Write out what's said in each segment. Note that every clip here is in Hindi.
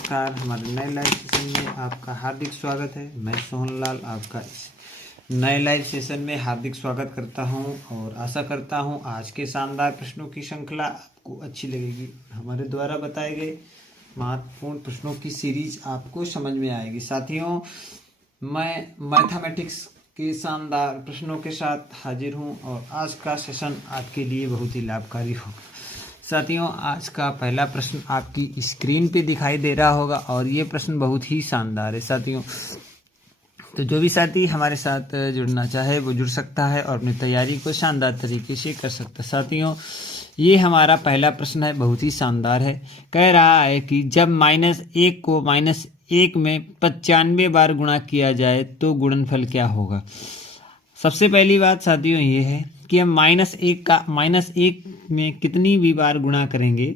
नमस्कार। हमारे नए लाइव सेशन में आपका हार्दिक स्वागत है। मैं सोहनलाल आपका इस नए लाइव सेशन में हार्दिक स्वागत करता हूं और आशा करता हूं आज के शानदार प्रश्नों की श्रृंखला आपको अच्छी लगेगी। हमारे द्वारा बताए गए महत्वपूर्ण प्रश्नों की सीरीज आपको समझ में आएगी। साथियों, मैं मैथमेटिक्स के शानदार प्रश्नों के साथ हाजिर हूं और आज का सेशन आपके लिए बहुत ही लाभकारी होगा। साथियों, आज का पहला प्रश्न आपकी स्क्रीन पे दिखाई दे रहा होगा और ये प्रश्न बहुत ही शानदार है। साथियों, तो जो भी साथी हमारे साथ जुड़ना चाहे वो जुड़ सकता है और अपनी तैयारी को शानदार तरीके से कर सकता है। साथियों, ये हमारा पहला प्रश्न है, बहुत ही शानदार है। कह रहा है कि जब -1 को -1 में 95 बार गुणा किया जाए तो गुणनफल क्या होगा। सबसे पहली बात साथियों ये है कि हम -1 में कितनी भी बार गुणा करेंगे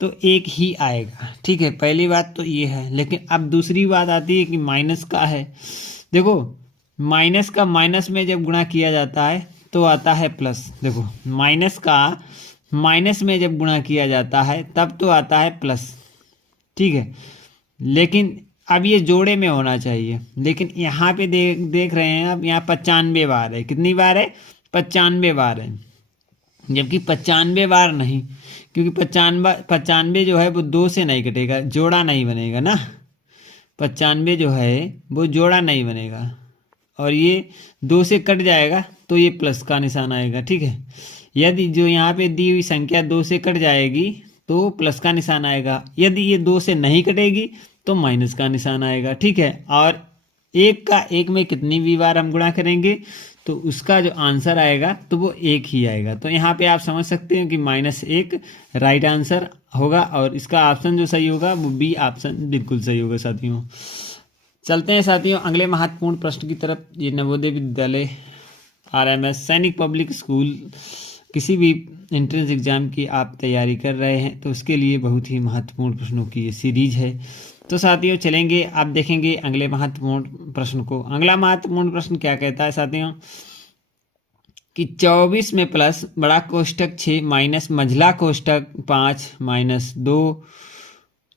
तो 1 ही आएगा। ठीक है, पहली बात तो ये है। लेकिन अब दूसरी बात आती है कि माइनस का है। देखो, माइनस का माइनस में जब गुणा किया जाता है तो आता है प्लस। देखो, माइनस का माइनस में जब गुणा किया जाता है तब तो आता है प्लस। ठीक है, लेकिन अब ये जोड़े में होना चाहिए। लेकिन यहाँ पे देख रहे हैं आप, यहाँ 95 बार है। कितनी बार है? 95 बार है। जबकि 95 बार नहीं, क्योंकि 95 जो है वो 2 से नहीं कटेगा, जोड़ा नहीं बनेगा ना। 95 जो है वो जोड़ा नहीं बनेगा और ये 2 से कट जाएगा तो ये प्लस का निशान आएगा। ठीक है, यदि जो यहाँ पे दी हुई संख्या 2 से कट जाएगी तो प्लस का निशान आएगा। यदि ये 2 से नहीं कटेगी तो माइनस का निशान आएगा। ठीक है, और 1 में कितनी भी बार हम गुणा करेंगे तो उसका जो आंसर आएगा तो वो 1 ही आएगा। तो यहाँ पे आप समझ सकते हैं कि -1 राइट आंसर होगा और इसका ऑप्शन जो सही होगा वो बी ऑप्शन बिल्कुल सही होगा। साथियों, चलते हैं साथियों अगले महत्वपूर्ण प्रश्न की तरफ। ये नवोदय विद्यालय RMS सैनिक पब्लिक स्कूल, किसी भी एंट्रेंस एग्जाम की आप तैयारी कर रहे हैं तो उसके लिए बहुत ही महत्वपूर्ण प्रश्नों की ये सीरीज है। तो साथियों चलेंगे, आप देखेंगे अगले महत्वपूर्ण प्रश्न को। अगला महत्वपूर्ण प्रश्न क्या कहता है साथियों कि 24 में प्लस बड़ा कोष्टक 6 माइनस मझला कोष्टक 5 -2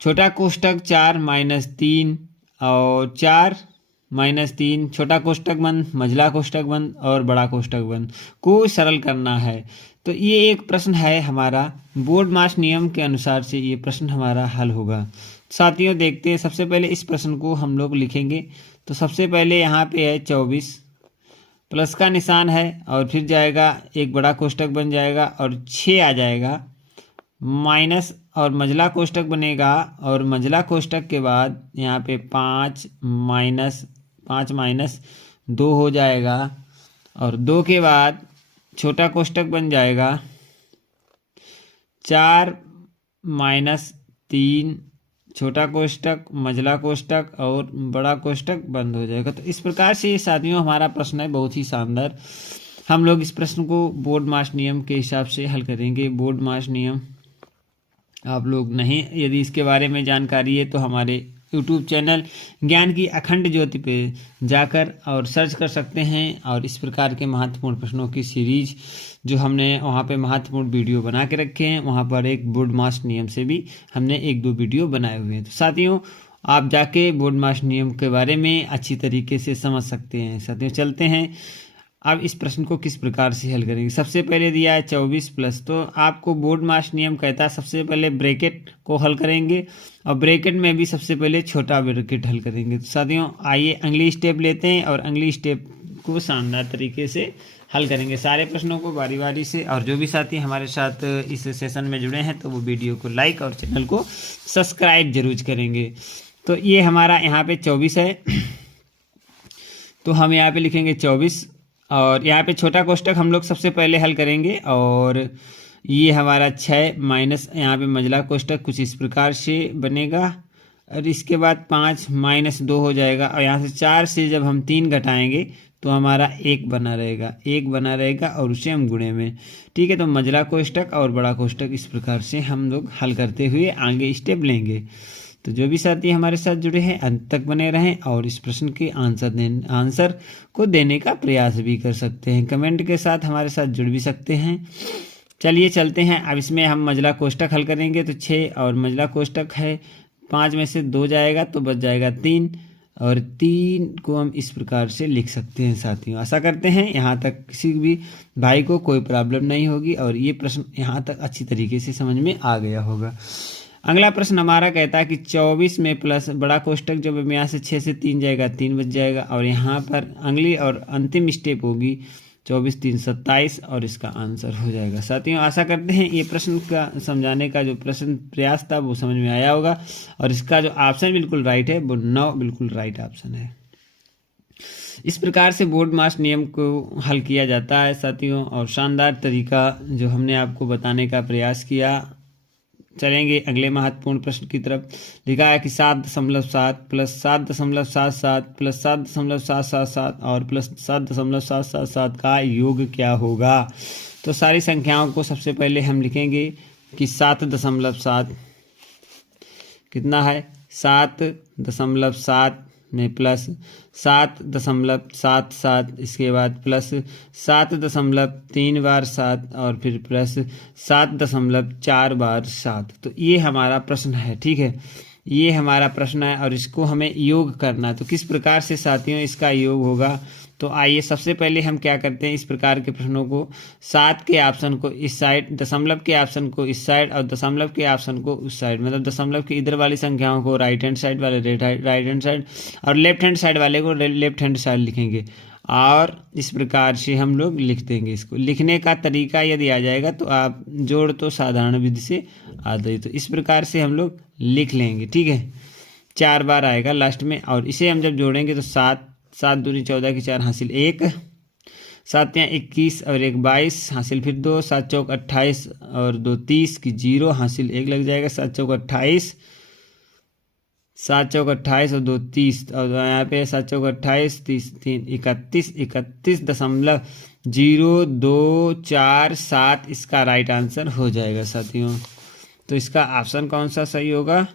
छोटा कोष्टक 4 -3 और 4 -3 छोटा कोष्टक बंद मझला कोष्टक बंद और बड़ा कोष्टक बंद को सरल करना है। तो ये एक प्रश्न है हमारा, बोर्ड मास नियम के अनुसार से ये प्रश्न हमारा हल होगा। साथियों देखते हैं, सबसे पहले इस प्रश्न को हम लोग लिखेंगे। तो सबसे पहले यहाँ पे है 24, प्लस का निशान है और फिर जाएगा एक बड़ा कोष्टक बन जाएगा और 6 आ जाएगा, माइनस और मझला कोष्टक बनेगा और मझला कोष्टक के बाद यहाँ पे 5 माइनस 2 हो जाएगा और 2 के बाद छोटा कोष्टक बन जाएगा 4 -3 छोटा कोष्टक मझला कोष्टक और बड़ा कोष्टक बंद हो जाएगा। तो इस प्रकार से साथियों हमारा प्रश्न है बहुत ही शानदार। हम लोग इस प्रश्न को बोर्ड मास नियम के हिसाब से हल करेंगे। बोर्ड मास नियम आप लोग नहीं, यदि इसके बारे में जानकारी है तो हमारे YouTube चैनल ज्ञान की अखंड ज्योति पे जाकर और सर्च कर सकते हैं और इस प्रकार के महत्वपूर्ण प्रश्नों की सीरीज जो हमने वहाँ पे महत्वपूर्ण वीडियो बना के रखे हैं, वहाँ पर एक बोर्ड मास नियम से भी हमने 1-2 वीडियो बनाए हुए हैं। तो साथियों आप जाके बोर्ड मास नियम के बारे में अच्छी तरीके से समझ सकते हैं। साथियों चलते हैं, अब इस प्रश्न को किस प्रकार से हल करेंगे। सबसे पहले दिया है 24 प्लस, तो आपको बोर्ड मास नियम कहता है सबसे पहले ब्रैकेट को हल करेंगे और ब्रैकेट में भी सबसे पहले छोटा ब्रैकेट हल करेंगे। तो साथियों आइए अगली स्टेप लेते हैं और अगली स्टेप को शानदार तरीके से हल करेंगे सारे प्रश्नों को बारी बारी से। और जो भी साथी हमारे साथ इस सेशन में जुड़े हैं तो वो वीडियो को लाइक और चैनल को सब्सक्राइब जरूर करेंगे। तो ये हमारा यहाँ पे 24 है, तो हम यहाँ पे लिखेंगे 24 और यहाँ पे छोटा कोष्टक हम लोग सबसे पहले हल करेंगे और ये हमारा 6 माइनस यहाँ पे मझला कोष्टक कुछ इस प्रकार से बनेगा और इसके बाद 5 -2 हो जाएगा और यहाँ से 4 से जब हम 3 घटाएंगे तो हमारा 1 बना रहेगा और उसे हम गुणे में। ठीक है, तो मझला कोष्टक और बड़ा कोष्टक इस प्रकार से हम लोग हल करते हुए आगे स्टेप लेंगे। तो जो भी साथी हमारे साथ जुड़े हैं अंत तक बने रहें और इस प्रश्न के आंसर को देने का प्रयास भी कर सकते हैं। कमेंट के साथ हमारे साथ जुड़ भी सकते हैं। चलिए चलते हैं, अब इसमें हम मझला कोष्टक हल करेंगे। तो 6 और मझला कोष्टक है 5 में से 2 जाएगा तो बच जाएगा 3, और 3 को हम इस प्रकार से लिख सकते हैं साथियों। आशा करते हैं यहाँ तक किसी भी भाई को कोई प्रॉब्लम नहीं होगी और ये प्रश्न यहाँ तक अच्छी तरीके से समझ में आ गया होगा। अगला प्रश्न हमारा कहता है कि 24 में प्लस बड़ा कोष्टक, जब हम यहाँ से 6 से 3 जाएगा 3 बच जाएगा, और यहाँ पर अगली और अंतिम स्टेप होगी 24 3 27, और इसका आंसर हो जाएगा साथियों। आशा करते हैं ये प्रश्न का समझाने का जो प्रश्न प्रयास था वो समझ में आया होगा, और इसका जो ऑप्शन बिल्कुल राइट है वो 9 बिल्कुल राइट ऑप्शन है। इस प्रकार से बोर्ड मास नियम को हल किया जाता है साथियों, और शानदार तरीका जो हमने आपको बताने का प्रयास किया। चलेंगे अगले महत्वपूर्ण प्रश्न की तरफ। लिखा है कि 7.7 प्लस 7.77 प्लस 7.777 और प्लस 7.777 का योग क्या होगा। तो सारी संख्याओं को सबसे पहले हम लिखेंगे कि 7.7 कितना है, 7.7 में प्लस 7.77, इसके बाद प्लस 7.3 बार 7 और फिर प्लस 7.4 बार 7। तो ये हमारा प्रश्न है, ठीक है, ये हमारा प्रश्न है और इसको हमें योग करना है। तो किस प्रकार से साथियों इसका योग होगा, तो आइए सबसे पहले हम क्या करते हैं, इस प्रकार के प्रश्नों को 7 के ऑप्शन को इस साइड, दशमलव के ऑप्शन को इस साइड और दशमलव के ऑप्शन को उस साइड, मतलब दशमलव के इधर वाली संख्याओं को राइट हैंड साइड वाले राइट हैंड साइड और लेफ्ट हैंड साइड वाले को लेफ्ट हैंड साइड लिखेंगे, और इस प्रकार से हम लोग लिख देंगे। इसको लिखने का तरीका यदि आ जाएगा तो आप जोड़ तो साधारण विधि से आ जाए, तो इस प्रकार से हम लोग लिख लेंगे, ठीक है। 4 बार आएगा लास्ट में, और इसे हम जब जोड़ेंगे तो 7 दूनी 14 की 4 हासिल 1, 7 यहाँ 21 और 1 22 हासिल फिर 2, 7 चौक 28 और 2 30 की 0 हासिल 1 लग जाएगा, 7 चौक 28, 7 चौक 28 और 2 30, और यहाँ पे 7 चौक 28 30 3 31 31.024 इसका राइट आंसर हो जाएगा साथियों। तो इसका ऑप्शन कौन सा सही होगा,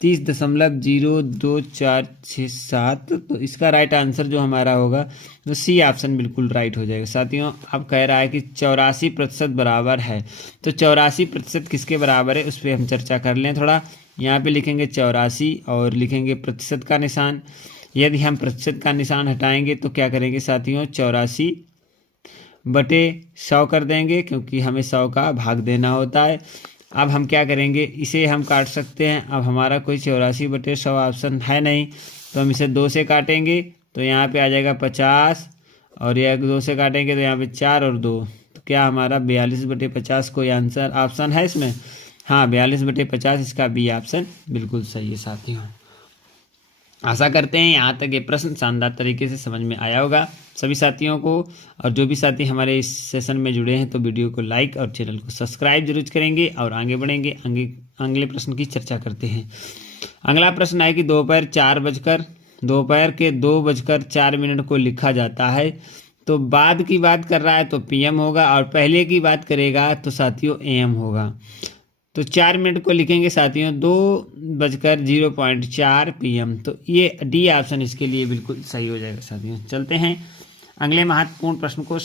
30.02467। तो इसका राइट आंसर जो हमारा होगा तो सी ऑप्शन बिल्कुल राइट हो जाएगा साथियों। अब कह रहा है कि 84% बराबर है, तो 84% किसके बराबर है उस पर हम चर्चा कर लें थोड़ा। यहाँ पे लिखेंगे 84 और लिखेंगे प्रतिशत का निशान। यदि हम प्रतिशत का निशान हटाएंगे तो क्या करेंगे साथियों, 84/100 कर देंगे, क्योंकि हमें 100 का भाग देना होता है। अब हम क्या करेंगे, इसे हम काट सकते हैं। अब हमारा कोई 84/100 ऑप्शन है नहीं, तो हम इसे 2 से काटेंगे तो यहाँ पे आ जाएगा 50, और यह 2 से काटेंगे तो यहाँ पे 4 और 2, तो क्या हमारा 42/50 कोई आंसर ऑप्शन है इसमें। हाँ, 42/50 इसका बी ऑप्शन बिल्कुल सही है साथियों। आशा करते हैं यहाँ तक ये प्रश्न शानदार तरीके से समझ में आया होगा सभी साथियों को। और जो भी साथी हमारे इस सेशन में जुड़े हैं तो वीडियो को लाइक और चैनल को सब्सक्राइब जरूर करेंगे, और आगे बढ़ेंगे। अगले प्रश्न की चर्चा करते हैं। अगला प्रश्न है कि दोपहर के 2:04 को लिखा जाता है, तो बाद की बात कर रहा है तो पीएम होगा, और पहले की बात करेगा तो साथियों एएम होगा। तो 4 मिनट को लिखेंगे साथियों 2:04 PM। तो ये डी ऑप्शन इसके लिए बिल्कुल सही हो जाएगा साथियों। चलते हैं अगले महत्वपूर्ण प्रश्न को।